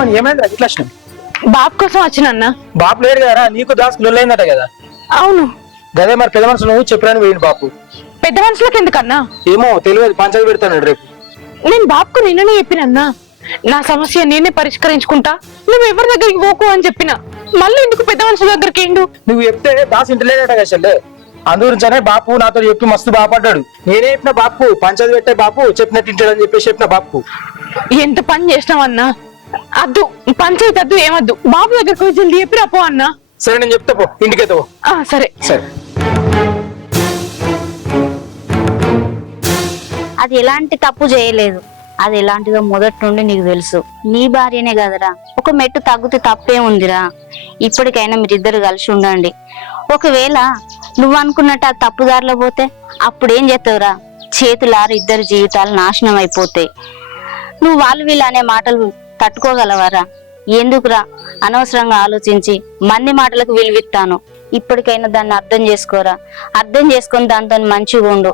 భవన్ ఏమైంది ఇట్లా వచ్చినావు? బాబు కోసం వచ్చిన. బాపు లేడు కదా, నీకు దాసుకు లొల్లైందట కదా. అవును గదే మరి పెద్ద మనుషులు నువ్వు చెప్పినాను పోయింది బాపు. పెద్ద మనుషులకు ఎందుకన్నా? ఏమో తెలియదు, పంచాయతీ పెడతాను రేపు. నేను బాబుకు నిన్ననే చెప్పినన్నా, నా సమస్య నేనే పరిష్కరించుకుంటా, నువ్వు ఎవరి దగ్గరికి పోకు అని చెప్పిన. మళ్ళీ ఎందుకు పెద్ద మనుషుల దగ్గరికి ఏండు? నువ్వు చెప్తే దాసు ఇంటి లేడట కదా. అందుగురించనే బాపు నాతో చెప్పి మస్తు బాపడ్డాడు. నేనే చెప్పిన బాపు పంచాయతీ పెట్టే బాపు చెప్పినట్టు ఇంటాడు అని చెప్పేసి చెప్పిన బాపు. ఎంత పని చేసినావన్నా? అద్దు పంచాయతీ అద్దు ఏమద్దు, బాబు దగ్గరకు పోయి జల్దీ చెప్పి రాపో అన్నా. సరే నేను చెప్తా పో, ఇంటికైతే పో. సరే సరే. అది ఎలాంటి తప్పు చేయలేదు, అది ఎలాంటిదో మొదటి నుండి నీకు తెలుసు. నీ భార్యనే కదరా, ఒక మెట్టు తగ్గితే తప్పే ఉందిరా. ఇప్పటికైనా మీరిద్దరు కలిసి ఉండండి. ఒకవేళ నువ్వు అనుకున్నట్టు ఆ తప్పుదారిలో పోతే అప్పుడేం చేస్తావురా? చేతులారు ఇద్దరు జీవితాలు నాశనం అయిపోతాయి. నువ్వు వాళ్ళు వీళ్ళు అనే మాటలు తట్టుకోగలవారా? ఎందుకురా అనవసరంగా ఆలోచించి మంది మాటలకు విలువిస్తాను. ఇప్పటికైనా దాన్ని అర్థం చేసుకోరా. అర్థం చేసుకొని దాంతో మంచిగా ఉండు.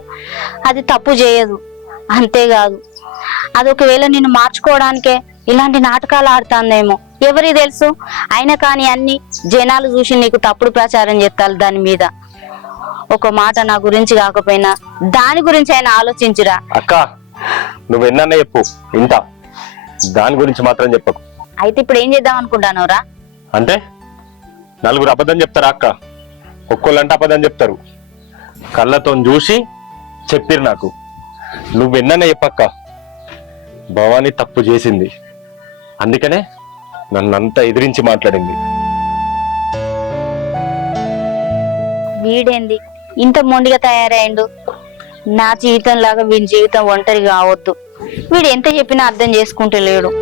అది తప్పు చేయదు. అంతేకాదు, అది ఒకవేళ నిన్ను మార్చుకోవడానికే ఇలాంటి నాటకాలు ఆడుతుందేమో, ఎవరికి తెలుసు? అయినా కానీ అన్ని జనాలు చూసి నీకు తప్పుడు ప్రచారం చేస్తారు దాని మీద. ఒక మాట నా గురించి కాకపోయినా దాని గురించి అయినా ఆలోచించురా. అక్క నువ్వు ఎన్న చెప్పు ఇంత, దాని గురించి మాత్రం చెప్పకు. అయితే ఇప్పుడు ఏం చేద్దాం అనుకుంటానవరా? అంటే నలుగురు అబద్ధం చెప్తారా అక్క? ఒక్కోళ్ళంటే అబద్ధం చెప్తారు. కళ్ళతో చూసి చెప్పిరు నాకు. నువ్వెన్న చెప్పక్క, భవానీ తప్పు చేసింది, అందుకనే నన్నంతా ఎదిరించి మాట్లాడింది. వీడేంది ఇంత మొండిగా తయారయ్యిండు? నా జీవితం లాగా వీడి జీవితం ఒంటరి కావద్దు. వీడు ఎంత చెప్పినా అర్థం చేసుకుంటే లేడు.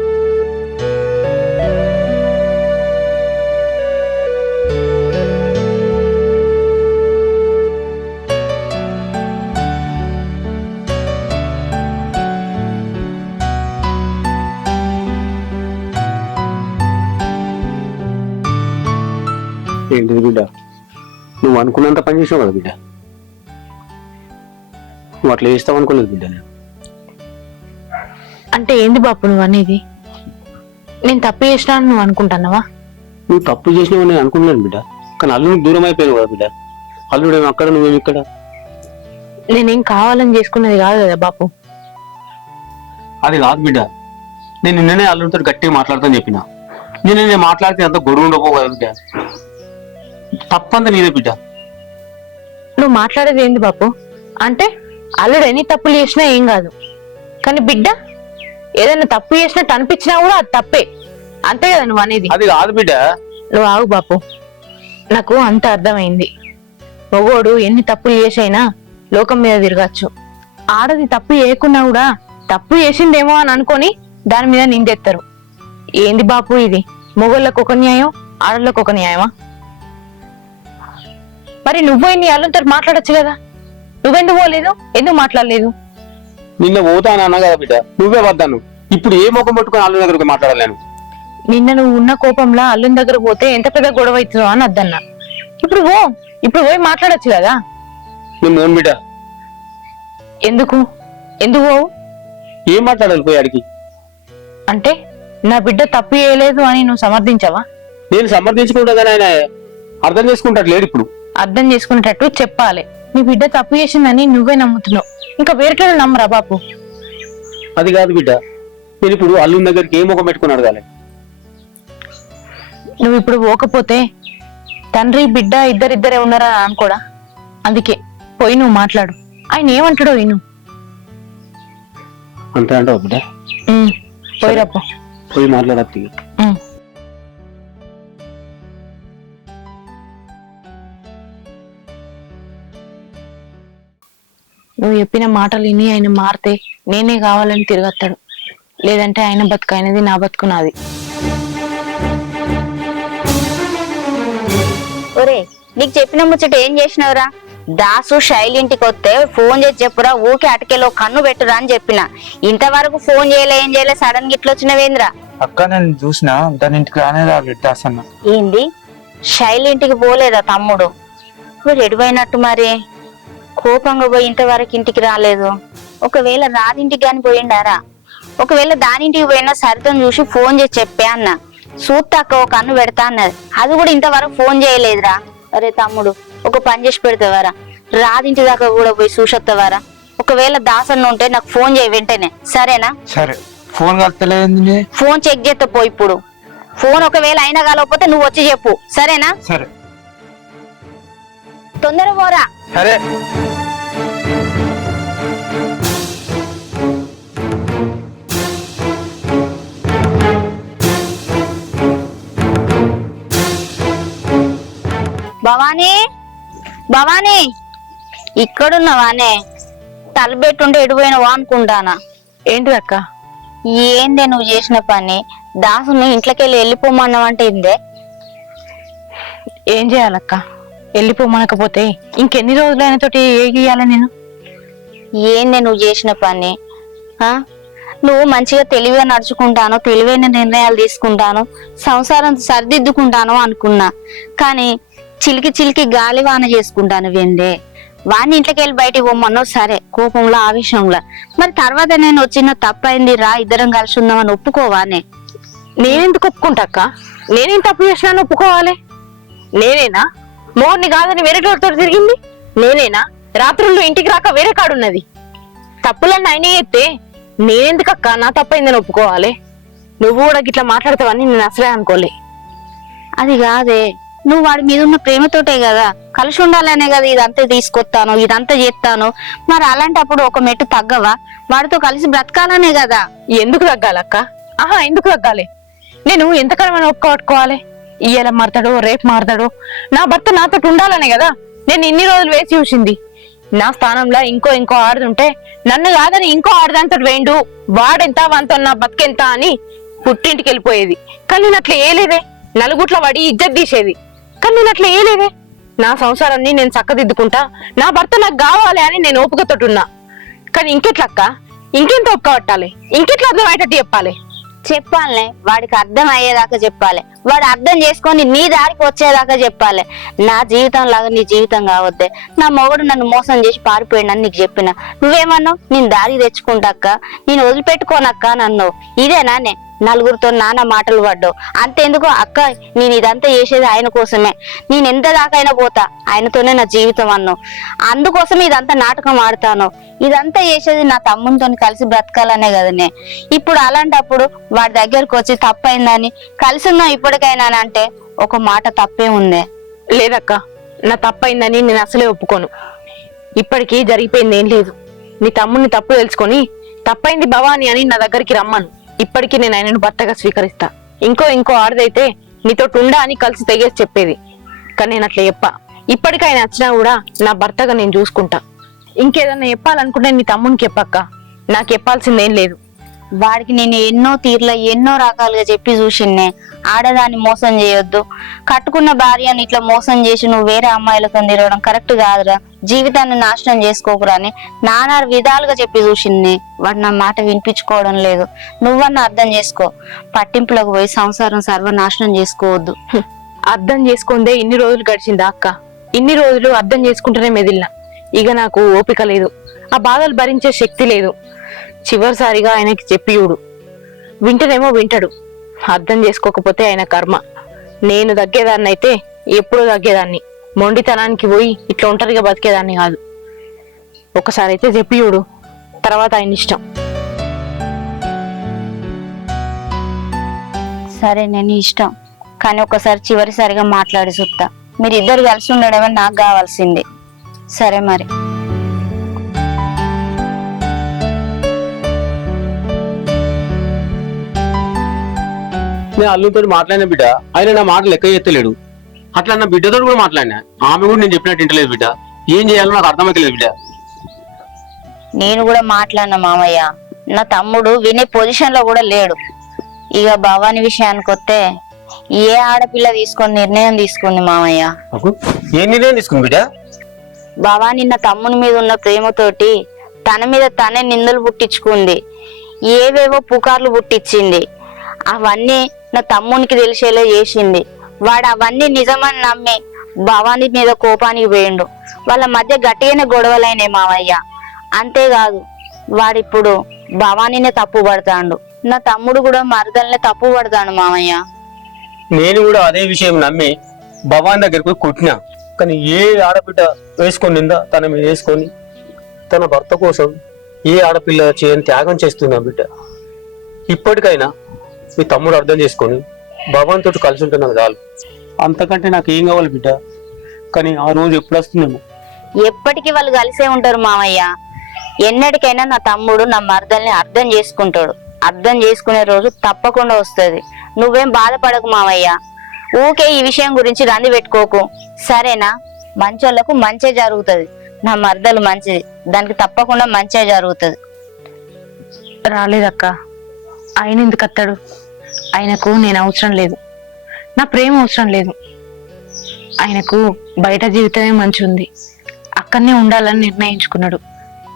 ఏంటిది బిడ్డ, నువ్వు అనుకున్నంత పని చేసావు కదా బిడ్డ. నువ్వు అట్లా చేస్తావు అనుకోలేదు బిడ్డ. నేను అంటే ఏంది బాపు నువ్వు అనేది? నేను తప్పు చేసినా నువ్వు అనుకుంటున్నావా? నువ్వు తప్పు చేసినావు నేను అనుకున్నాను బిడ్డ, కానీ అల్లుడికి దూరం అయిపోయావు కదా బిడ్డ. అల్లుడేమో అక్కడ, నువ్వేమి ఇక్కడ. నేనేం కావాలని చేసుకున్నది కాదు కదా బాపు. అది కాదు బిడ్డ, నేను నిన్ననే అల్లుడితో గట్టిగా మాట్లాడతాను చెప్పిన. నేను మాట్లాడితే అంత గొడవ ఉండకపోవు కదా బిడ్డ. తప్పంతా నీదే బిడ్డ. నువ్వు మాట్లాడేది ఏంది బాపు? అంటే అల్లుడు ఎన్ని తప్పులు చేసినా ఏం కాదు, కానీ బిడ్డ ఏదైనా తప్పు చేసినట్టు అనిపించినా కూడా అది తప్పే, అంతే కదా నువ్వు అనేది? అది కాదు బిడ్డ. నువ్వు ఆగు బాపు, నాకు అంత అర్థమైంది. మగోడు ఎన్ని తప్పులు చేసైనా లోకం మీద తిరగచ్చు. ఆడది తప్పు చేయకున్నా కూడా తప్పు చేసిందేమో అని అనుకొని దాని మీద నిందెత్తారు. ఏంది బాపు ఇది? మొగోళ్ళకు ఒక న్యాయం, ఆడళ్ళకు ఒక న్యాయమా? మరి నువ్వు నీ అల్లుతో మాట్లాడచ్చు కదా, నువ్వెందుకు పోలేదు? ఎందుకు మాట్లాడలేదు? నిన్న పోతాను అన్నా కదా బిడ్డ, నువ్వే వద్దాను. ఇప్పుడు ఏ ముఖం పట్టుకొని అల్లుడి దగ్గరకు మాట్లాడలేను. నిన్న నువ్వు ఉన్న కోపంలో అల్లుని దగ్గర పోతే ఎంత పెద్ద గొడవ అవుతుందో అని అద్దన్నా. ఇప్పుడు పోయి మాట్లాడచ్చు కదా. నేను మోన్ బిడ్డ. ఎందుకు ఎందుకు పోవు? ఏం మాట్లాడాలి పోయి అడిగి? అంటే నా బిడ్డ తప్పు చేయలేదు అని నువ్వు సమర్థించవా? నేను సమర్థించుకుంటా కానీ ఆయన అర్థం చేసుకుంటాడు లేడు. ఇప్పుడు అర్థం చేసుకునేటట్టు చెప్పాలి. నీ బిడ్డ తప్పు చేసిందని నువ్వే నమ్ముతున్నావు, ఇంకా వేరే నమ్మరా బాపు? అది కాదు బిడ్డ, నేను ఇప్పుడు అల్లుని దగ్గరికి ఏ ముఖం పెట్టుకుని అడగాలి? నువ్వు ఇప్పుడు పోకపోతే తండ్రి బిడ్డ ఇద్దరిద్దరే ఉన్నారా అనుకోడా? అందుకే పోయి నువ్వు మాట్లాడు. ఆయన ఏమంటాడో విను. అంతే అంటావు బిడ్డ? పోయి రప్పు, పోయి మాట్లాడత్తి. నువ్వు చెప్పిన మాటలు విని ఆయన మారితే నేనే కావాలని తిరగత్తాడు, లేదంటే ఆయన బతుకైనది, నా బతుకు నాది. ఒరే, నీకు చెప్పిన ముచ్చట ఏం చేసినవురా? దాసు శైలి ఇంటికి వస్తే ఫోన్ చేసి చెప్పురా, ఊకే అటకెలో కన్ను పెట్టురా అని చెప్పిన. ఇంతవరకు ఫోన్ చేయలే, ఏం చేయలే, సడన్ గా ఇట్లా వచ్చినవేంద్రా? అక్క నేను చూసినా దాని ఇంటికి రానే రాలేదు దాసన్న. ఏంది, శైలి ఇంటికి పోలేదా తమ్ముడు? వీడు ఎడిపోయినట్టు మరి. కోపంగా పోయి ఇంతవరకు ఇంటికి రాలేదు. ఒకవేళ రాదింటికి గాని పోయిండారా? ఒకవేళ దానింటికి పోయినా సరితో చూసి ఫోన్ చేసి చెప్పే అన్న చూస్తే అక్క ఒక కన్ను పెడతా అన్నది. అది కూడా ఇంతవరకు ఫోన్ చేయలేదురా. అరే తమ్ముడు ఒక పని చేసి పెడతావారా, రాదింటి దాకా కూడా పోయి చూసొస్తావారా? ఒకవేళ దాసన్న ఉంటే నాకు ఫోన్ చేయి వెంటనే, సరేనా? సరే. ఫోన్ కలతలేదు. ఫోన్ చెక్ చేస్తా పో ఇప్పుడు. ఫోన్ ఒకవేళ అయినా కాలేకపోతే నువ్వు వచ్చి చెప్పు, సరేనా? సరే తొందర పోరా. సరే. భవానీ, భవానీ ఇక్కడున్నావానే? తలబెట్టుంటే ఎడిపోయినవా అనుకుంటానా. ఏంటిది అక్క? ఏందే నువ్వు చేసిన పని? దాసుని ఇంట్లోకెళ్ళి వెళ్ళిపోమన్నావంటే ఏందే? ఏం చేయాలక్క? వెళ్ళిపోమనకపోతే ఇంకెన్ని రోజులైన తోటి ఏగియాల నేను? ఏందే నువ్వు చేసిన పని? నువ్వు మంచిగా తెలివిగా నడుచుకుంటాను, తెలివైన నిర్ణయాలు తీసుకుంటాను, సంసారం సరిదిద్దుకుంటాను అనుకున్నా. కానీ చిలికి చిలికి గాలివాన చేసుకుంటాను వెందే. వాడిని ఇంట్లోకి వెళ్ళి బయటికి పోమన్నా సరే, కోపంలో ఆవేశంలో. మరి తర్వాత నేను వచ్చిన తప్పైంది రా, ఇద్దరం కలిసి ఉందామని ఒప్పుకోవానే? నేనెందుకు ఒప్పుకుంటా అక్క? నేనేం తప్పు చేసినాను ఒప్పుకోవాలి? నేనేనా మోర్ని కాదని వేరే తోటితో తిరిగింది? నేనేనా రాత్రుల్లో ఇంటికి రాక వేరే కాడున్నది? తప్పులన్నీ అయినా ఎత్తే నేనెందుకక్క నా తప్పైందని ఒప్పుకోవాలి? నువ్వు కూడా గిట్లా మాట్లాడతావని నేను అసలే అనుకోలే. అది కాదే, నువ్వు వాడి మీద ఉన్న ప్రేమతోటే కదా, కలిసి ఉండాలనే కదా ఇదంతా తీసుకొస్తాను, ఇదంతా చేస్తాను. మరి అలాంటప్పుడు ఒక మెట్టు తగ్గవా? వాడితో కలిసి బ్రతకాలనే కదా. ఎందుకు తగ్గాలక్క? ఎందుకు తగ్గాలి? నేను ఎంతకాలమైనా ఒప్పుకోవాలి? ఇయ్యాల మారతాడో రేపు మారతాడో, నా భర్త నాతో ఉండాలనే కదా నేను ఇన్ని రోజులు వేసి చూసింది. నా స్థానంలో ఇంకో ఆడదుంటే నన్ను కాదని ఇంకో ఆడదాంతో వేండు, వాడెంత వాంతో నా బతికెంత అని పుట్టింటికి వెళ్ళిపోయేది. కానీ నేను అట్లా ఏలేదే. నలుగుట్ల పడి ఇజ్జత్ తీసేది. కానీ నేను అట్లా ఏలేదే. నా సంసారాన్ని నేను చక్కదిద్దుకుంటా, నా భర్త నాకు కావాలి అని నేను ఓపికతోటున్నా. కానీ ఇంకెట్లక్క? ఇంకెంత ఒక్క పట్టాలి? ఇంకెట్లా అర్థమయ్యేటట్టు చెప్పాలి? చెప్పాలనే, వాడికి అర్థం అయ్యేదాకా చెప్పాలి. వాడు అర్థం చేసుకొని నీ దారికి వచ్చేదాకా చెప్పాలి. నా జీవితం లాగా నీ జీవితం కావద్దే. నా మొగుడు నన్ను మోసం చేసి పారిపోయిండని నీకు చెప్పిన, నువ్వేమన్నావు? నేను దారి తెచ్చుకుంటాక్క, నేను వదిలిపెట్టుకోనక్క నన్ను. ఇదేనానే నలుగురితో నానా మాటలు పడ్డావు? అంతేందుకు అక్క, నేను ఇదంతా చేసేది ఆయన కోసమే. నేను ఎంత దాకైనా పోతా, ఆయనతోనే నా జీవితం అన్నావు. అందుకోసం ఇదంతా నాటకం ఆడతాను. ఇదంతా చేసేది నా తమ్మునితో కలిసి బ్రతకాలనే కదనే. ఇప్పుడు అలాంటప్పుడు వాడి దగ్గరకు వచ్చి తప్పైందని కలిసి ఉన్నాం ఇప్పటికైనా అంటే ఒక మాట తప్పే ఉందే. లేదక్క, నా తప్పైందని నేను అసలే ఒప్పుకోను. ఇప్పటికీ జరిగిపోయింది ఏం లేదు. నీ తమ్ముడిని తప్పు తెలుసుకొని తప్పైంది భవాని అని నా దగ్గరికి రమ్మను. ఇప్పటికీ నేను ఆయనను భర్తగా స్వీకరిస్తా. ఇంకో ఆడదైతే నీతో ఉండా అని కలిసి తెగేసి చెప్పేది. కానీ నేను అట్లా చెప్పా. ఇప్పటికీ ఆయన వచ్చినా కూడా నా భర్తగా నేను చూసుకుంటా. ఇంకేదన్నా చెప్పాలనుకుంటే నీ తమ్మునికి చెప్పక్క, నాకు చెప్పాల్సిందేం లేదు. వాడికి నేను ఎన్నో తీర్ల ఎన్నో రకాలుగా చెప్పి చూసిన్నే, ఆడదాన్ని మోసం చేయొద్దు, కట్టుకున్న భార్యని ఇట్లా మోసం చేసి నువ్వు వేరే అమ్మాయిలతో తిరగడం కరెక్ట్ కాదురా, జీవితాన్ని నాశనం చేసుకోకురా అని నానా విధాలుగా చెప్పి చూసింది. వాడు నా మాట వినిపించుకోవడం లేదు. నువ్వన్నా అర్థం చేసుకో. పట్టింపులకు పోయి సంసారం సర్వనాశనం చేసుకోవద్దు. అర్థం చేసుకుందే ఇన్ని రోజులు గడిచిందా అక్క? ఇన్ని రోజులు అర్థం చేసుకుంటూనే మెదిలినా. ఇక నాకు ఓపిక లేదు, ఆ బాధలు భరించే శక్తి లేదు. చివరిసారిగా ఆయనకి చెప్పి చూడు. వింటనేమో వింటాడు, అర్థం చేసుకోకపోతే ఆయన కర్మ. నేను తగ్గేదాన్ని అయితే ఎప్పుడూ తగ్గేదాన్ని. మొండితనానికి పోయి ఇట్లా ఒంటరిగా బతికేదాన్ని కాదు. ఒకసారి అయితే చెప్పి చూడు, తర్వాత ఆయన ఇష్టం. సరే నేను ఇష్టం, కానీ ఒకసారి చివరిసారిగా మాట్లాడి చూస్తా. మీరు ఇద్దరు కలిసి ఉండడమే నాకు కావాల్సింది. సరే మరి. నేను అల్లుతో మాట్లాడిన బిడ్డ, ఆయన నా మాట లెక్క ఎత్తలేడు. అట్లా నా బిడ్డతో కూడా మాట్లాడినా, ఆమె కూడా నేను చెప్పినట్టు వింటలేదు బిడ్డ. ఏం చేయాలో నాకు అర్థమైతలేదు బిడ్డ. నేను కూడా మాట్లాడిన మామయ్య, నా తమ్ముడు వినే పొజిషన్ లో కూడా లేడు. ఇక భవాని విషయానికి వస్తే ఏ ఆడపిల్ల తీసుకొని నిర్ణయం తీసుకుంది మామయ్య? ఏ నిర్ణయం తీసుకుంది బిడ్డ? భవాని నా తమ్ముని మీద ఉన్న ప్రేమతోటి తన మీద తనే నిందలు పుట్టించుకుంది, ఏవేవో పుకార్లు పుట్టించింది. అవన్నీ నా తమ్మునికి తెలిసేలా చేసింది. వాడు అవన్నీ నిజమని నమ్మి భవాని మీద కోపానికి పోయిండు. వాళ్ళ మధ్య గట్టిగానే గొడవలైనాయి మావయ్య. అంతేకాదు వాడిప్పుడు భవానీనే తప్పు పడతాండు. నా తమ్ముడు కూడా మరదల్నే తప్పు పడతాడు మామయ్య. నేను కూడా అదే విషయం నమ్మి భవాన్ దగ్గరకు కొట్టినా, కానీ ఏ ఆడబిడ్డ వేసుకొని నిందా తన మీద వేసుకొని తన భర్త కోసం ఏ ఆడపిల్ల చేయని త్యాగం చేస్తుందా బిడ్డ. ఇప్పటికైనా మీ తమ్ముడు అర్థం చేసుకొని భవాన్ తోటి కలిసి ఉంటున్నాను చాలు, అంతకంటే నాకు ఏం కావాలి బిడ్డ. కానీ ఆ రోజు ఎప్పుడు వస్తుందేమో. ఎప్పటికీ వాళ్ళు కలిసే ఉంటారు మామయ్య. ఎన్నటికైనా నా తమ్ముడు నా మరదల్ని అర్థం చేసుకుంటాడు. అర్థం చేసుకునే రోజు తప్పకుండా వస్తుంది. నువ్వేం బాధపడకు మామయ్య. ఊకే ఈ విషయం గురించి రంది పెట్టుకోకు, సరేనా? మంచోళ్ళకు మంచే జరుగుతుంది. నా మరదలు మంచిది, దానికి తప్పకుండా మంచే జరుగుతుంది. రాలేదక్క. ఆయన ఎందుకు అత్తాడు? ఆయనకు నేను అవసరం లేదు, నా ప్రేమ అవసరం లేదు. ఆయనకు బయట జీవితమే మంచి ఉంది, అక్కడనే ఉండాలని నిర్ణయించుకున్నాడు.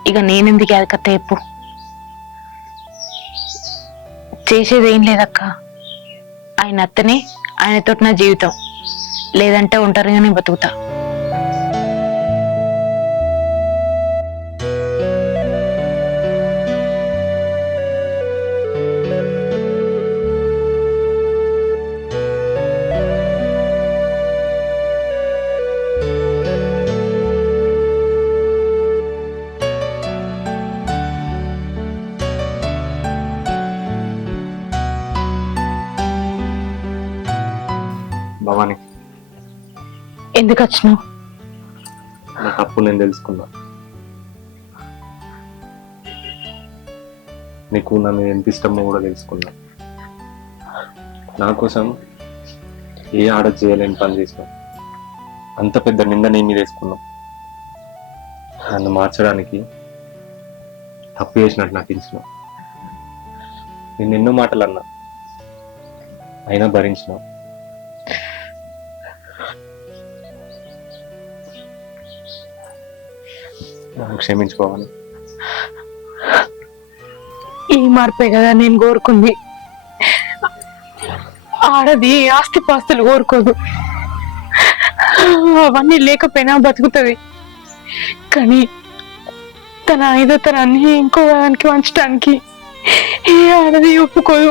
ఇక నేనెందుకు అదకత్త చెప్పు. చేసేదేం లేదక్క. ఆయన అత్తనే, ఆయనతో నా జీవితం. లేదంటే ఒంటరిగానే బతుకుతా. భవాని, ఎందుకు వచ్చినావు? నా తప్పు నేను తెలుసుకున్నా. నీకు నన్ను ఎంత ఇష్టమో కూడా తెలుసుకున్నా. నా కోసం ఏ ఆడ చేయలేని పని చేసినావు. అంత పెద్ద నింద నీ మీద వేసుకున్నావు. నన్ను మార్చడానికి తప్పు చేసినట్టు నటించినావు. నేను ఎన్నో మాటలు అన్నా, అయినా భరించినావు. నన్ను క్షమించుకోవాలి. ఈ మార్పే కదా నేను కోరుకుంది. ఆడది ఆస్తిపాస్తులు కోరుకోదు, అవన్నీ లేకపోయినా బతుకుతుంది. కానీ తన ఐదోతనాన్ని ఇంకో దానికి వంచడానికి ఏ ఆడది ఒప్పుకోదు.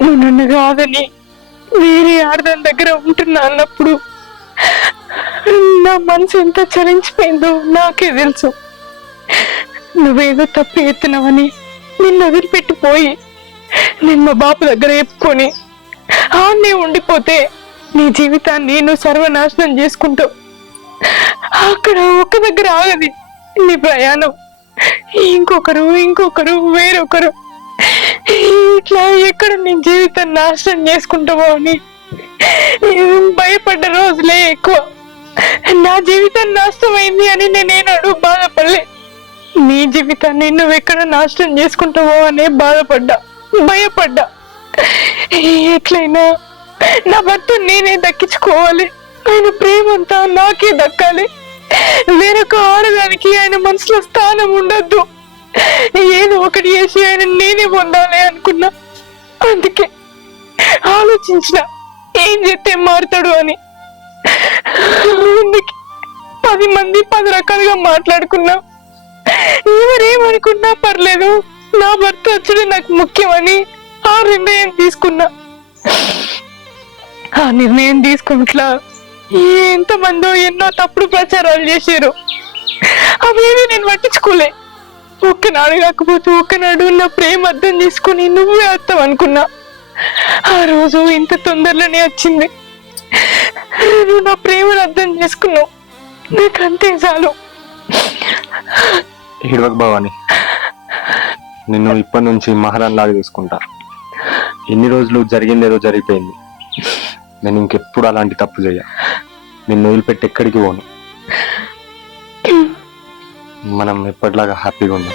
నువ్వు నన్ను కాదని వేరే ఆడదాని దగ్గర ఉంటున్నా అన్నప్పుడు నా మనసు ఎంత చలించిపోయిందో నాకే తెలుసు. నువ్వేదో తప్పు ఎత్తున్నావని నిన్ను వదిలిపెట్టిపోయి నేను మా బాపు దగ్గర చెప్పుకొని ఆన్నే ఉండిపోతే నీ జీవితాన్ని నువ్వు సర్వనాశనం చేసుకుంటావు. అక్కడ ఒక్క దగ్గర ఆగది నీ ప్రయాణం. ఇంకొకరు వేరొకరు ఇట్లా ఎక్కడ నీ జీవితాన్ని నాశనం చేసుకుంటావో అని భయపడ్డ రోజులే ఎక్కువ. నా జీవితం నాశనమైంది అని నేనేనాడు బాధపడలే. నీ జీవితాన్ని నువ్వెక్కడ నాశనం చేసుకుంటావో అనే భయపడ్డా. ఎట్లయినా నా భర్త నేనే దక్కించుకోవాలి. ఆయన ప్రేమంతా నాకే దక్కాలి. వేరొక ఆడదానికి ఆయన మనసులో స్థానం ఉండొద్దు. ఏదో ఒకటి చేసి ఆయన నేనే పొందాలి అనుకున్నా. అందుకే ఆలోచించిన ఏం చేస్తే మారుతాడు అని. 10 మంది 10 రకాలుగా మాట్లాడుకున్నా. ఎవరేమనుకున్నా పర్లేదు, నా భర్త వచ్చడం నాకు ముఖ్యమని ఆ నిర్ణయం తీసుకున్నా. ఆ నిర్ణయం తీసుకుంటా ఎంతమందో ఎన్నో తప్పుడు ప్రచారాలు చేశారు. అవేవి నేను పట్టించుకోలే. ఒక్కనాడు కాకపోతే ఒక్కనాడు నా ప్రేమ అర్థం చేసుకుని నువ్వే అర్థం అనుకున్నా. ఆ రోజు ఇంత తొందరలోనే వచ్చింది. నువ్వు నా ప్రేమను అర్థం చేసుకున్నావు, నాకు అంతే చాలు. ఏడవకు భవాని, నిన్ను ఇప్పటి నుంచి మహారాణి లాగా తీసుకుంటా. ఎన్ని రోజులు జరిగిందేదో జరిగిపోయింది. నేను ఇంకెప్పుడు అలాంటి తప్పు చేయ. నిన్ను వదిలిపెట్టి ఎక్కడికి పోను. మనం ఎప్పటిలాగా హ్యాపీగా ఉన్నాం.